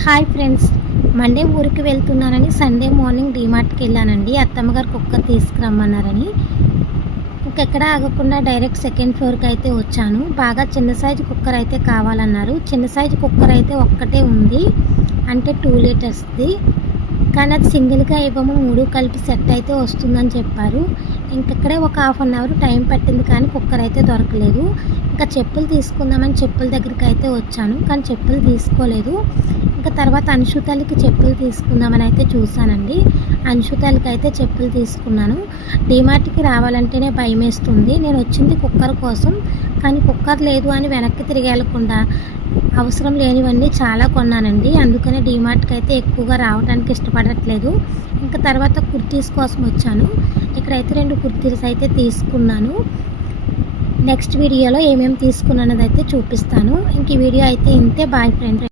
Hi friends, Monday ఊరికి వెళ్తున్నానని Sunday morning డీమార్ట్కి వెళ్ళానండి. అత్తమ్మగారు కుక్కర్ తీసుకురమ్మన్నారని ఇంకెక్కడ ఆగకుండా డైరెక్ట్ సెకండ్ ఫ్లోర్కి అయితే వచ్చాను. బాగా చిన్న సైజు కుక్కర్ అయితే కావాలన్నారు. చిన్న సైజు కుక్కర్ అయితే ఒక్కటే ఉంది, అంటే 2 లీటర్స్ది. కానీ అది సింగిల్గా ఇవ్వము, 3 కలిపి సెట్ అయితే వస్తుందని చెప్పారు. ఇంకెక్కడే ఒక హాఫ్ అన్ అవర్ టైం పట్టింది, కానీ కుక్కర్ అయితే దొరకలేదు. ఇంకా చెప్పులు తీసుకుందామని చెప్పుల దగ్గరికి అయితే వచ్చాను, కానీ చెప్పులు తీసుకోలేదు. ఇంకా తర్వాత అంశుతలకి చెప్పులు తీసుకుందామని అయితే చూశానండి. అంశుతలకి అయితే చెప్పులు తీసుకున్నాను. డీమార్ట్కి రావాలంటేనే భయం వేస్తుంది. నేను వచ్చింది కుక్కర్ కోసం, కానీ కుక్కర్ లేదు అని వెనక్కి తిరిగి వెళ్ళకుండా అవసరం లేనివన్నీ చాలా కొన్నానండి. అందుకనే డీమార్ట్కి అయితే ఎక్కువగా రావడానికి ఇష్టపడట్లేదు. ఇంకా తర్వాత కుర్తీస్ కోసం వచ్చాను. ఇక్కడైతే 2 కుర్తీస్ అయితే తీసుకున్నాను. నెక్స్ట్ వీడియోలో ఏమేమి తీసుకున్నానది అయితే చూపిస్తాను. ఇంక ఈ వీడియో అయితే ఇంతే. Boy friend.